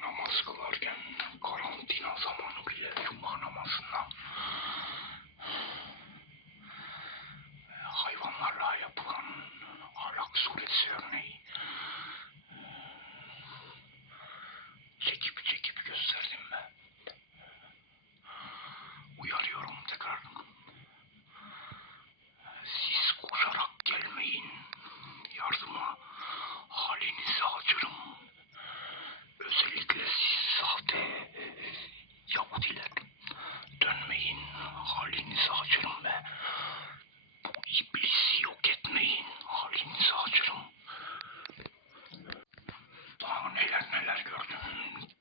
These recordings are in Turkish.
namaz kılarken karantina zamanı bile cuma namazında hayvanlarla yapılan ahlak suresi örneği çekip çekip gösterdim ben. Uyarıyorum tekrar. Siz koşarak gelmeyin. Yardıma halinizi acırım. Özellikle siz sahte Yahudiler dönmeyin halinizi acırım ve bu iblisi yok etmeyin halinizi acırım. Daha neler neler gördüm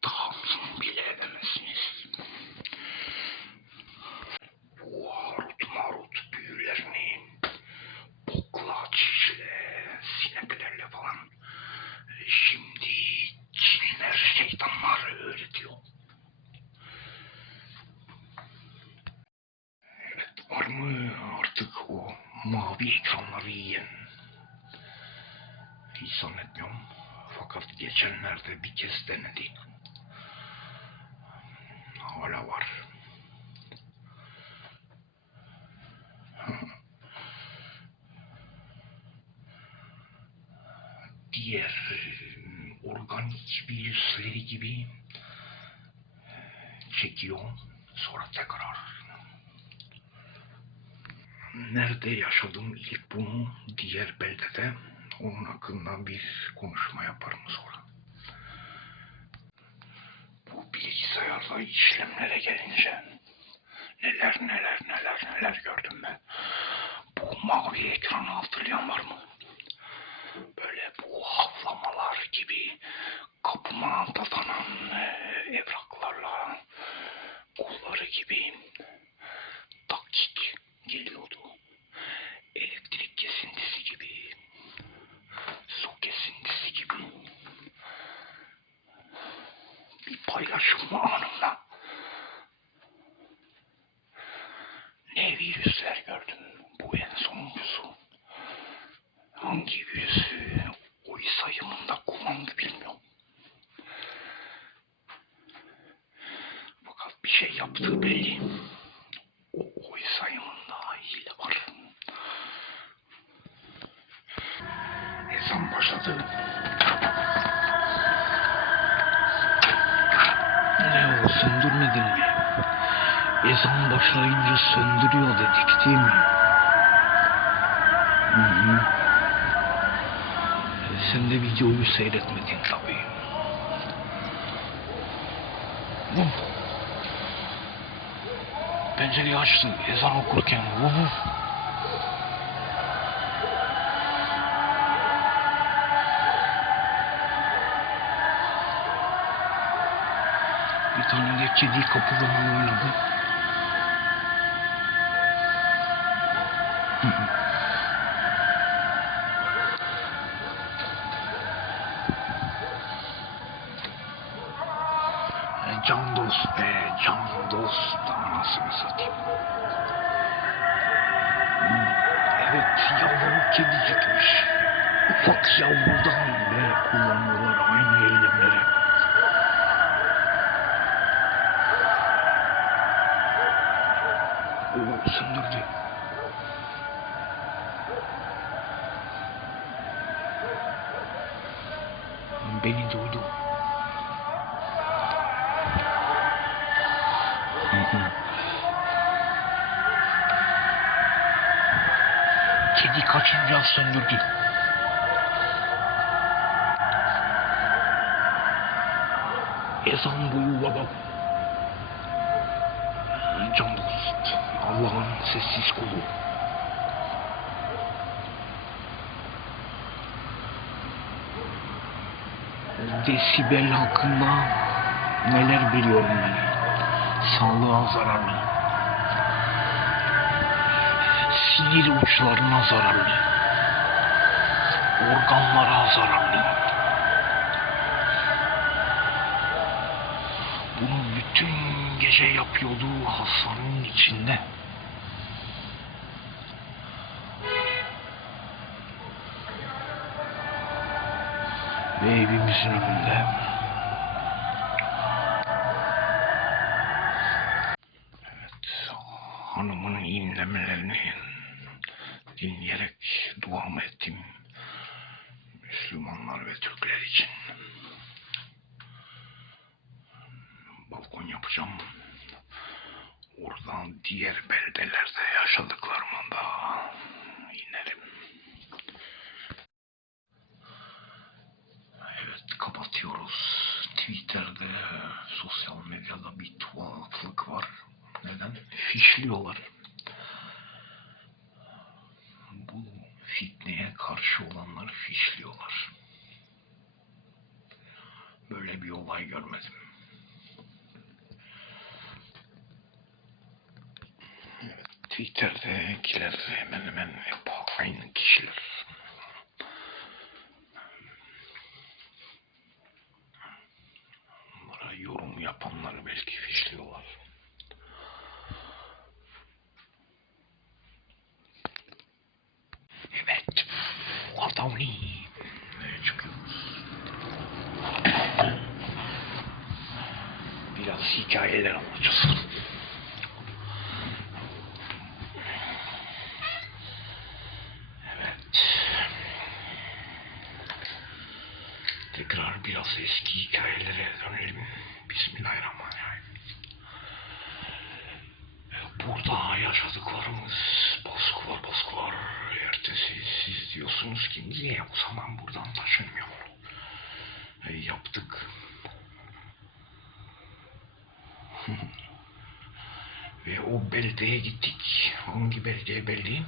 tahmin bile edemezsiniz. Bu Harut Marut büyülerini bokla, çişle, sineklerle falan şimdi cinler, şeytanlar öğretiyor. Evet, var mı artık o mavi ekranları yiyen? Hiç zannetmiyorum. Fakat geçenlerde bir kez denedi. Hala var. diğer e, organik virüsleri gibi çekiyor sonra tekrar nerede yaşadım ilk bunu diğer beldede onun hakkında bir konuşma yaparım sonra. Bu bilgisayarda işlemlere gelince neler neler neler neler gördüm ben. Bu mavi ekranı hatırlayan var mı? böyle bu havlamalar gibi kapıma dadanan e, evraklarla kolları gibi dakik geliyordu. Elektrik kesintisi gibi, su kesintisi gibi bir paylaşım anında ne virüsler gördüm. Bu en sonuncusu hangi virüsü oy sayımında kullandı bilmiyorum. Fakat bir şey yaptığı belli. O oy sayımında hile var. Ezan başladı. Ne o söndürmedin mi? Ezan başlayınca söndürüyor dedik değil mi? Hı hı. E, Sen de videoyu seyretmedin tabii. Hı. Pencereyi açtı ezan okurken. Hı de kedi kapıdan oynadı. Hı hı. E, Can dost be, can dost. Anasını satayım. Hmm, Evet, yavru kedicikmiş. Ufak yavrudan bile kullanıyorlar aynı eylemleri. Desibel hakkında neler biliyorum ben. Sağlığa zararlı. Sinir uçlarına zararlı. Organlara zararlı. Bunu bütün gece yapıyordu Hasan'ın içinde. gözünün önünde. Evet, hanımının inlemelerini dinleyerek duamı ettim. Müslümanlar ve Türkler için. Balkon yapacağım. Oradan diğer beldelerde yaşadıklarımın da Evet kapatıyoruz. Twitter'de, sosyal medyada bir tuhaflık var. Neden? Fişliyorlar. Bu fitneye karşı olanları fişliyorlar. Böyle bir olay görmedim. Evet, Twitter'dekiler hemen hemen hep aynı kişiler. Onlara yorum yapanları belki fişliyorlar. Evet. Wadavni. Ne çıkıyoruz? Biraz hikayeler anlatacağız. Evet. Tekrar biraz eski hikayelere dönelim. Bismillahirrahmanirrahim. Burada yaşadıklarımız baskılar baskılar ertesi siz diyorsunuz ki niye o zaman buradan taşınmıyor? E, yaptık. Beldeye gittik. Hangi beldeye belli?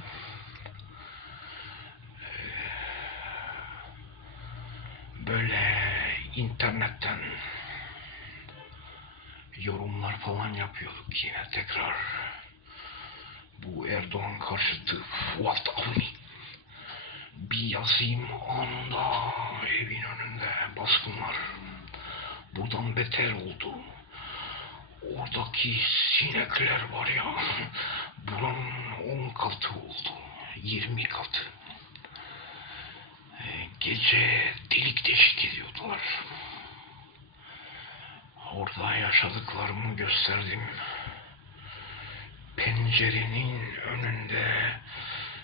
Böyle internetten yorumlar falan yapıyorduk yine tekrar. Bu Erdoğan karşıtı Fuat Avni. Bir yazayım anında evin önünde baskınlar. Buradan beter oldu. Oradaki sinekler var ya buranın on katı oldu. Yirmi katı. E, Gece delik deşik ediyordular. Orada yaşadıklarımı gösterdim. Pencerenin önünde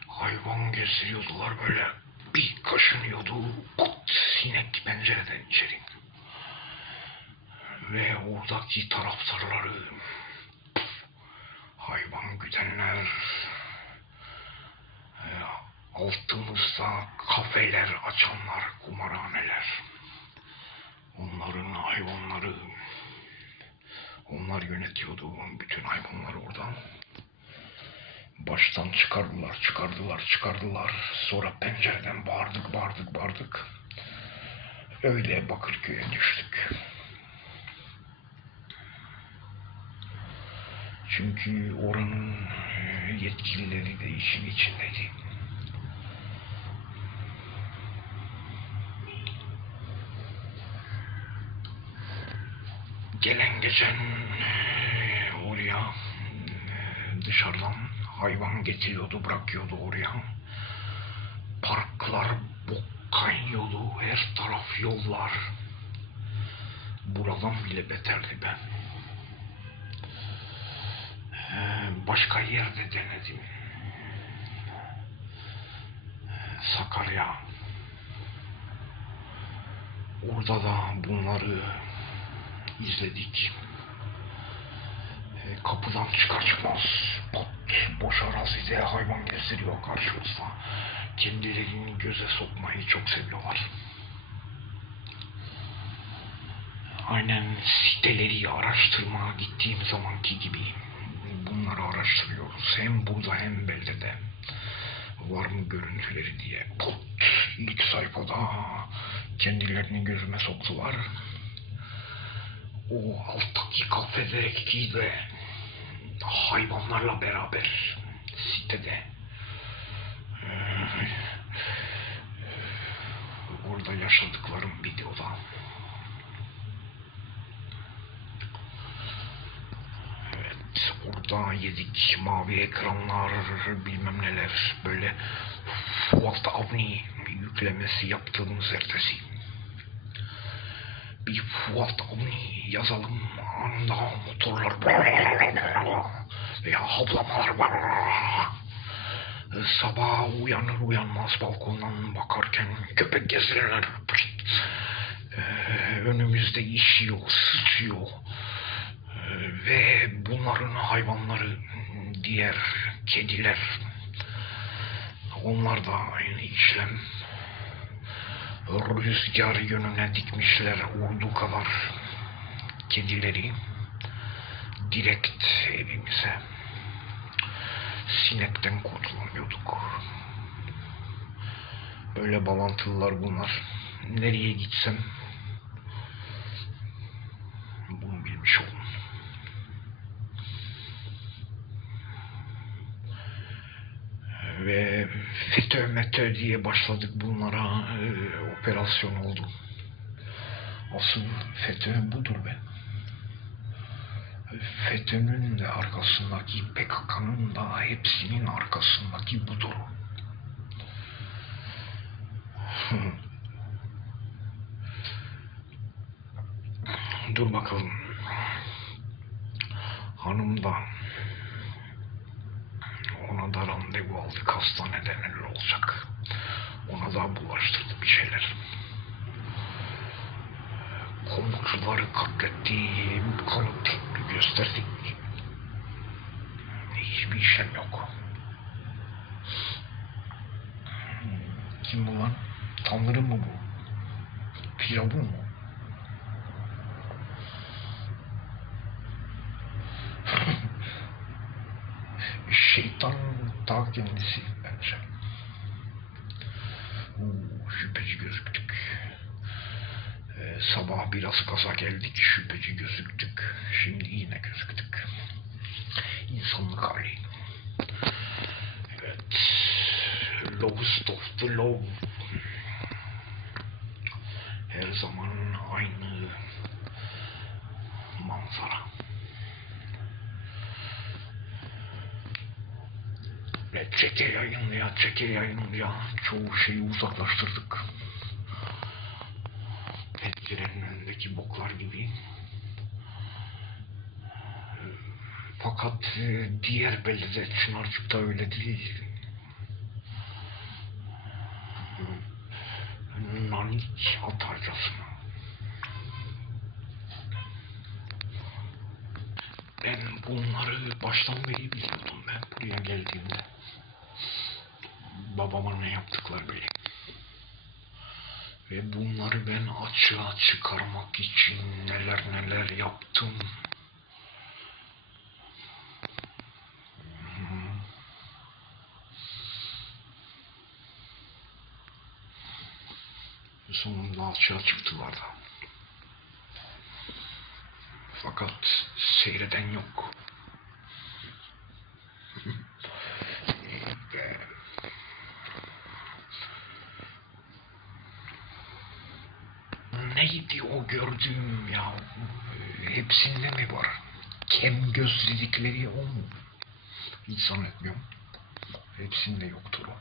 hayvan gezdiriyordular böyle bir kaşınıyordu. Kut, sinek pencereden içeri. Ve oradaki taraftarları hayvan güdenler e, altımızda kafeler açanlar, kumarhaneler. Onların hayvanları onlar yönetiyordu bütün hayvanları oradan. Baştan çıkardılar, çıkardılar, çıkardılar. Sonra pencereden bağırdık, bağırdık, bağırdık. Öyle Bakırköy'e düştük. Çünkü oranın e, yetkilileri de işin içindeydi. Gelen geçen e, oraya e, dışarıdan hayvan getiriyordu, bırakıyordu oraya. Parklar bok kaynıyordu, her taraf yollar. Buradan bile beterdi ben. Başka yerde denedim. Sakarya. Orada da bunları izledik. Ee, Kapıdan çıkar çıkmaz pat, boş arazide hayvan gezdiriyor karşımızda. Kendilerini göze sokmayı çok seviyorlar. Aynen siteleri araştırmaya gittiğim zamanki gibi bunları araştırıyoruz. Hem burada hem beldede var mı görüntüleri diye. Put, ilk sayfada kendilerini gözüme soktular. O alttaki kafedeki de hayvanlarla beraber sitede eee, orada yaşadıklarım videoda Orada yedik mavi ekranlar, bilmem neler, böyle Fuat Avni yüklemesi yaptığımız ertesi. Bir Fuat Avni yazalım, anda motorlar Ya havlamalar var. E, Sabah uyanır uyanmaz balkondan bakarken köpek gezdirirler. E, önümüzde işiyor, sıçıyor. Ve bunların hayvanları diğer kediler onlar da aynı işlem. Rüzgar yönüne dikmişler ordu kadar kedileri direkt evimize. Sinekten kurtulamıyorduk. Öyle bağlantılılar bunlar. Nereye gitsem bunu bilmiş olun. Ve FETÖ METÖ diye başladık bunlara e, operasyon oldu. Asıl FETÖ budur be. FETÖ'nün de arkasındaki PKK'nın da hepsinin arkasındaki budur. Dur bakalım. Hanım da ona da randevu aldık hastanede neler olacak. Ona da bulaştırdı bir şeyler. Komutçuları katlettiği kanıt gösterdik. Hiçbir işlem yok. Kim bu lan? Tanrı mı bu? Firavun mu? Şeytan ta kendisi bence. Oo, şüpheci gözüktük. Ee, sabah biraz kaza geldik, şüpheci gözüktük. Şimdi yine gözüktük. İnsanlık hali. Evet. Lowest of the low. Her zaman aynı manzara. Ve çeke yayınlaya, çeke yayınlaya çoğu şeyi uzaklaştırdık. Pencerenin önündeki boklar gibi. Fakat e, diğer beldede Çınarcık'ta öyle değil. Nanik atarcasına. Ben bunları baştan beri biliyordum ben buraya geldiğimde. Babama ne yaptıklar bile. Ve bunları ben açığa çıkarmak için neler neler yaptım. Sonunda açığa çıktılar da. Fakat seyreden yok. Ve Neydi o gördüğüm ya? Hepsinde mi var? Kem göz dedikleri o mu? Hiç zannetmiyorum. Hepsinde yoktur o.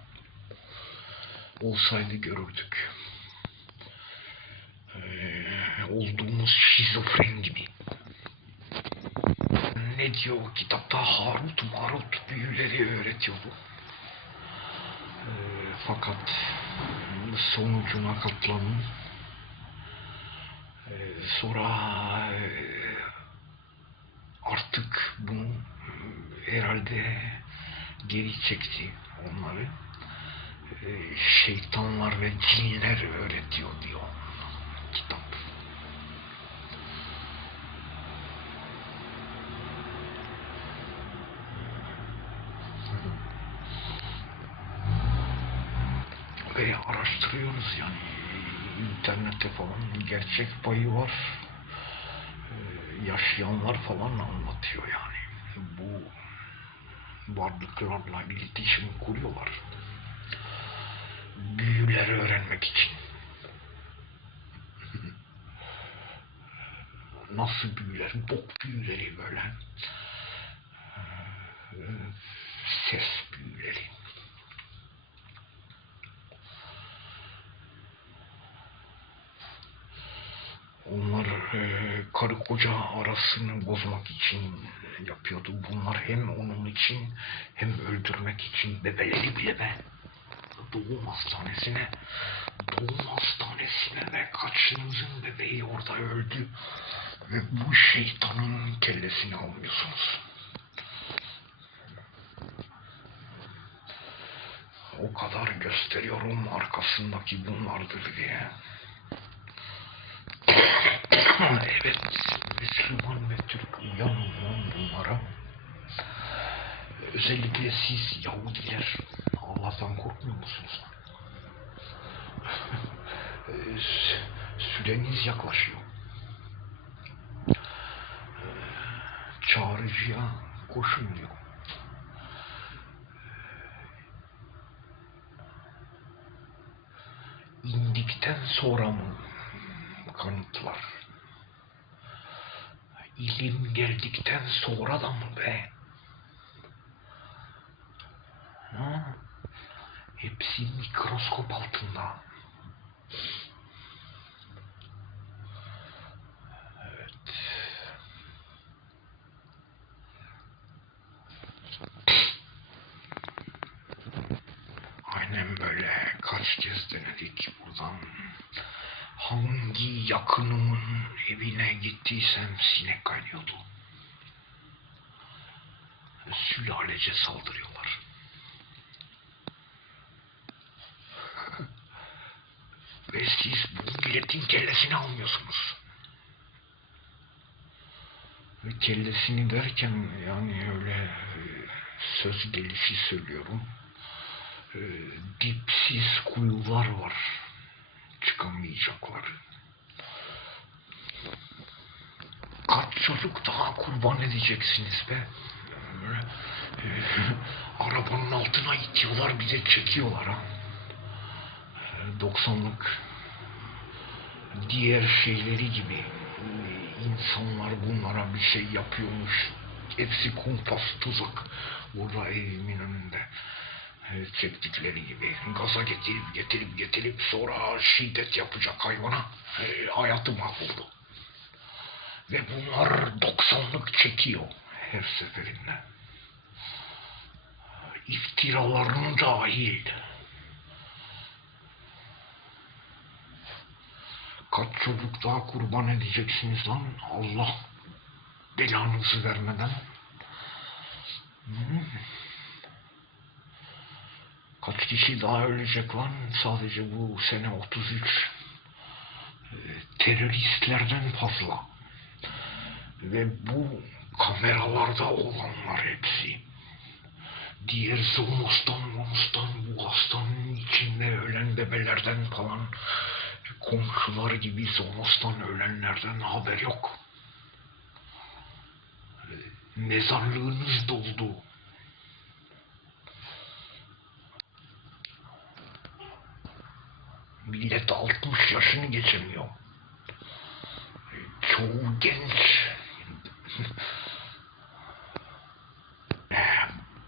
Olsaydı görürdük. Ee, olduğumuz şizofren gibi. Ne diyor o kitapta Harut Marut büyüleri öğretiyordu. Ee, fakat sonucuna katlanın. Sonra e, artık bunu e, herhalde geri çekti onları. Ee, şeytanlar ve cinler öğretiyor diyor kitap. Ve araştırıyoruz yani internette gerçek payı var. Ee, yaşayanlar falan anlatıyor yani. Bu varlıklarla iletişim kuruyorlar. Büyüleri öğrenmek için. Nasıl büyüler? Bok büyüleri böyle. Ee, Ses büyüleri. Onlar eee, karı koca arasını bozmak için yapıyordu. Bunlar hem onun için hem öldürmek için bebeleri bile be. Doğum hastanesine, doğum hastanesine ve kaçınızın bebeği orada öldü. Ve bu şeytanın kellesini almıyorsunuz. O kadar gösteriyorum arkasındaki bunlardır diye. Evet, Müslüman ve Türk uyanın bunlara. Özellikle siz Yahudiler Allah'tan korkmuyor musunuz? Sü- Süreniz yaklaşıyor. Çağrıcıya koşun diyor. indikten sonra mı kanıtlar? İlim geldikten sonra da mı be? Ha? Hepsi mikroskop altında. Evet. Aynen böyle kaç kez denedik buradan. Hangi yakınımın gittiysem sinek kaynıyordu. Sülalece saldırıyorlar. Ve siz bu milletin kellesini almıyorsunuz. Ve kellesini derken yani öyle e, söz gelişi söylüyorum. E, dipsiz kuyular var. Çıkamayacaklar. Kaç çocuk daha kurban edeceksiniz be? Böyle, e, arabanın altına itiyorlar bir de çekiyorlar ha. E, 90'lık diğer şeyleri gibi e, insanlar bunlara bir şey yapıyormuş. Hepsi kumpas tuzak. Burada evimin önünde çektikleri gibi gaza getirip getirip getirip sonra şiddet yapacak hayvana hayatı mahvoldu. Ve bunlar 90'lık çekiyor her seferinde. İftiralarını dahil. Kaç çocuk daha kurban edeceksiniz lan Allah belanızı vermeden. Hmm. Kaç kişi daha ölecek lan sadece bu sene 33 Ee, teröristlerden fazla. Ve bu kameralarda olanlar hepsi. Diğer Zomus'tan, Momus'tan, bu hastanın içinde ölen bebelerden falan komşular gibi Zomus'tan ölenlerden haber yok. Mezarlığınız doldu. Millet 60 yaşını geçemiyor. Çoğu genç.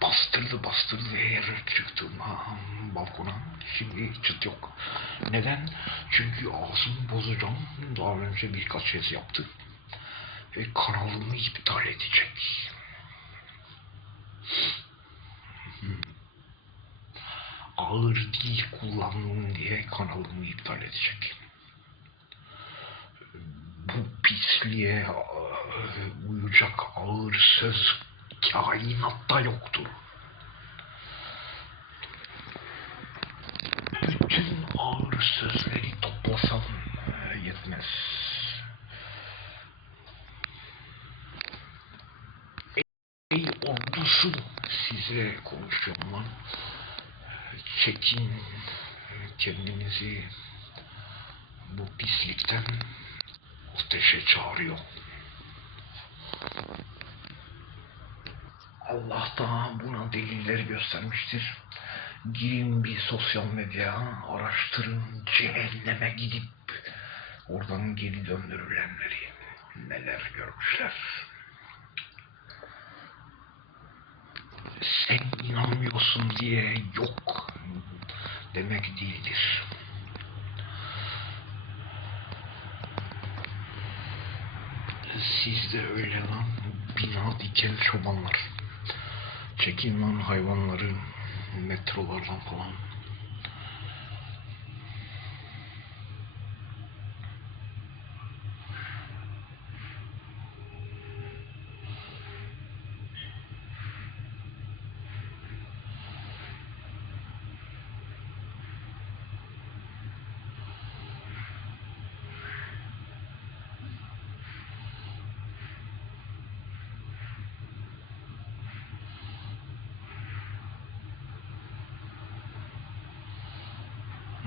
Bastırdı bastırdı her çıktığımda balkona. Şimdi çıt yok. Neden? Çünkü ağzımı bozacağım. Daha önce birkaç kez yaptı. Ve kanalımı iptal edecek. ağır dil kullandım diye kanalımı iptal edecek. Bu pisliğe uyacak ağır söz kainatta yoktur. Bütün ağır sözleri toplasam e, yetmez. Ey ordusu size konuşuyorum lan çekin kendinizi bu pislikten ateşe çağırıyor. Allah da buna deliller göstermiştir. Girin bir sosyal medya, araştırın cehenneme gidip oradan geri döndürülenleri neler görmüşler. sen inanmıyorsun diye yok demek değildir. Siz de öyle lan bina diken çobanlar. Çekin lan hayvanları metrolardan falan.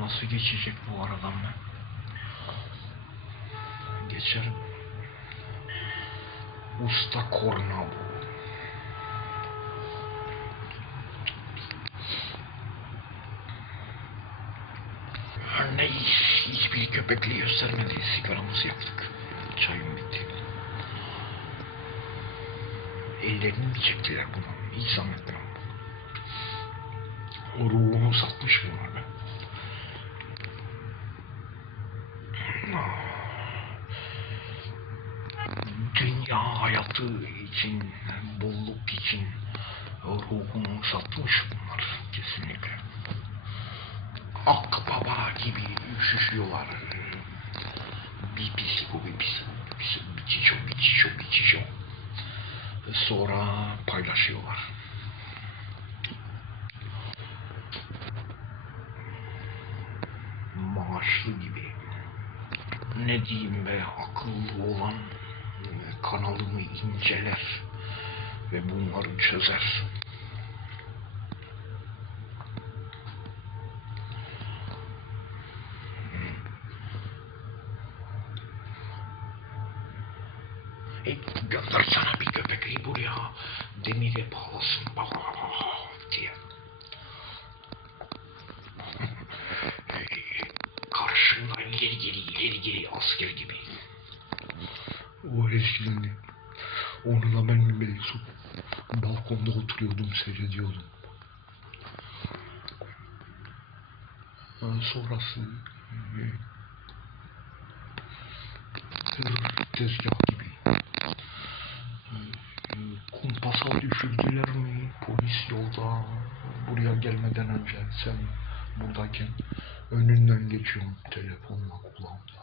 Nasıl geçecek bu aradan ben? Geçerim. Usta korna bu. Neyse hiçbir köpekliği göstermedi. Sigaramızı yaktık. Çayım bitti. Ellerini mi çektiler bunu? Hiç zannetmiyorum. O ruhunu satmış bunlar be. Hayatı için, bolluk için ruhunu satmış bunlar kesinlikle. Akbaba gibi üşüşüyorlar. Bir psiko bir psiko, bir çiço bir çiço bir çiço. Sonra paylaşıyorlar. Maaşlı gibi ne diyeyim be akıllı olan e, kanalımı inceler ve bunları çözer. E, göndersene bir köpeği buraya. Demire bağlasın. diye. E, karşında ileri geri ileri geri asker gibi. O eskindi. Onunla ben meczup. Balkonda oturuyordum seyrediyordum. Sonrası e, tezgah gibi. E, e, Kumpasa düşürdüler mi polis yolda buraya gelmeden önce sen buradayken önünden geçiyorum telefonla kulağımda.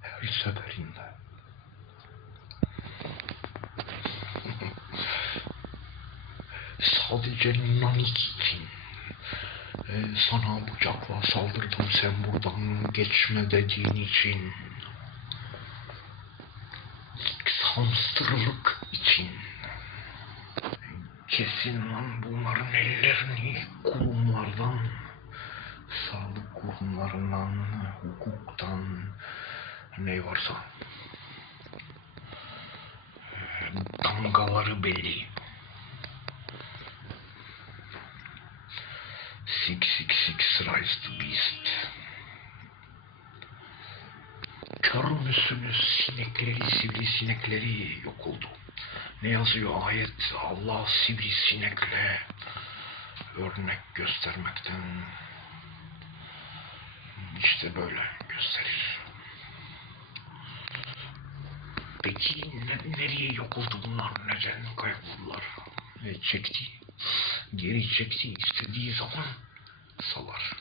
Her seferinde. Sadece nanik için. Ee, sana bıçakla saldırdım sen buradan geçme dediğin için. Samstırlık için. Kesin lan bunların ellerini kurumlardan, sağlık kurumlarından, hukuktan, ne varsa. Damgaları belli. Rise to beast. Kör müsünüz sinekleri, sivrisinekleri yok oldu. Ne yazıyor ayet? Allah sivrisinekle örnek göstermekten işte böyle gösterir. Peki ne- nereye yok oldu bunlar? Neden kayboldular? E, çekti. Geri çekti. istediği zaman salar.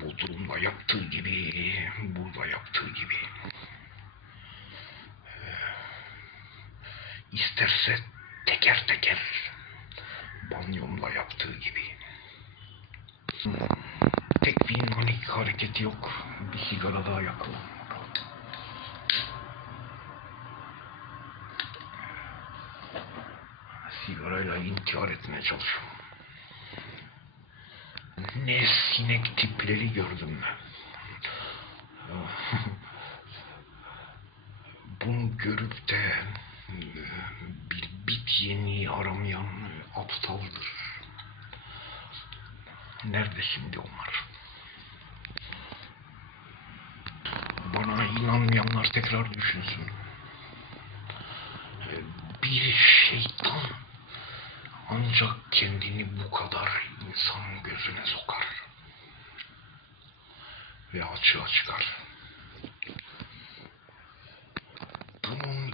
Bodrum'da yaptığı gibi, burada yaptığı gibi. İsterse teker teker banyomla yaptığı gibi. Tek bir nanik hareketi yok. Bir sigara daha yakalım. Sigarayla intihar etmeye çalışıyorum. Ne sinek tipleri gördüm. Bunu görüp de bir bit yeni aramayan aptaldır. Nerede şimdi onlar? Bana inanmayanlar tekrar düşünsün. E, Bir şeytan ancak kendini bu kadar insanın gözüne sokar. Ve açığa çıkar.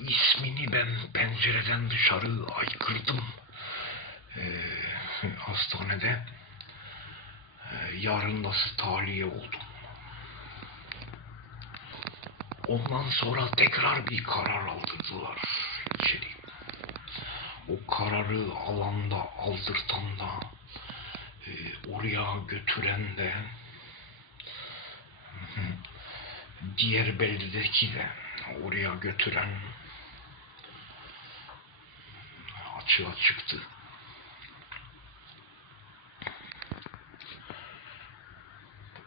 ismini ben pencereden dışarı aykırdım. Ee, hastanede e, yarın nasıl tahliye oldum. Ondan sonra tekrar bir karar aldırdılar. O kararı alanda aldırtan da e, oraya götüren de diğer beldedeki de oraya götüren açığa çıktı.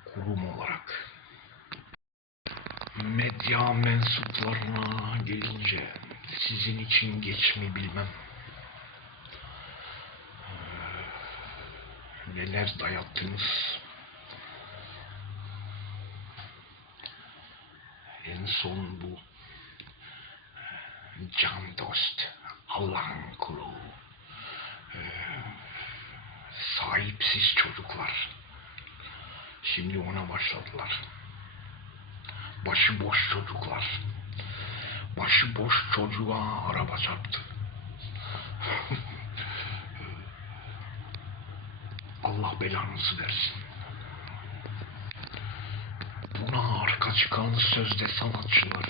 Kurum olarak medya mensuplarına gelince sizin için geç mi bilmem. Ee, Neler dayattınız. En son bu can dost Allah'ın kulu. Ee, sahipsiz çocuklar. Şimdi ona başladılar. Başıboş çocuklar. Başıboş çocuğa araba çarptı Allah belanızı versin buna arka çıkan sözde sanatçılar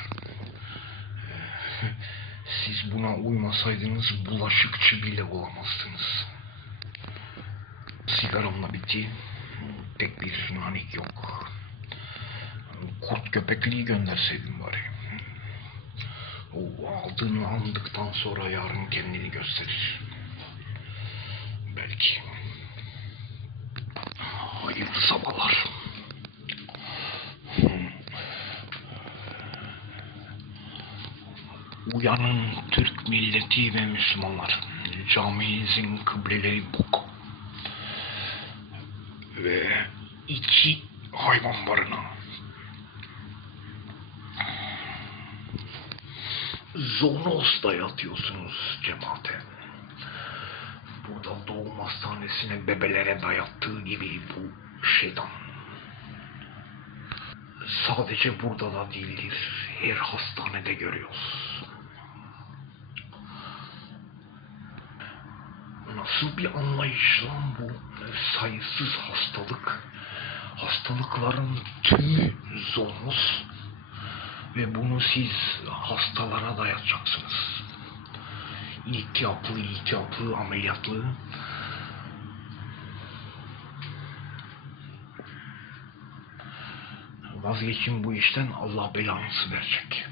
siz buna uymasaydınız bulaşıkçı bile olamazdınız. Sigaramla bitti. Tek bir nanik yok. Kurt köpekliği gönderseydim bari. O aldığını aldıktan sonra yarın kendini gösterir. Belki. Hayırlı sabahlar. Uyanın Türk milleti ve Müslümanlar. Camimizin kıbleleri bok. Ve iki hayvan barına. Zonos dayatıyorsunuz cemaate. Burada doğum hastanesine bebelere dayattığı gibi bu şeytan. Sadece burada da değildir. Her hastanede görüyoruz. Nasıl bir anlayış lan bu? Sayısız hastalık. Hastalıkların tümü zonuz. Ve bunu siz hastalara dayatacaksınız. İltihaplı, iltihaplı, ameliyatlı. Vazgeçin bu işten Allah belanızı verecek.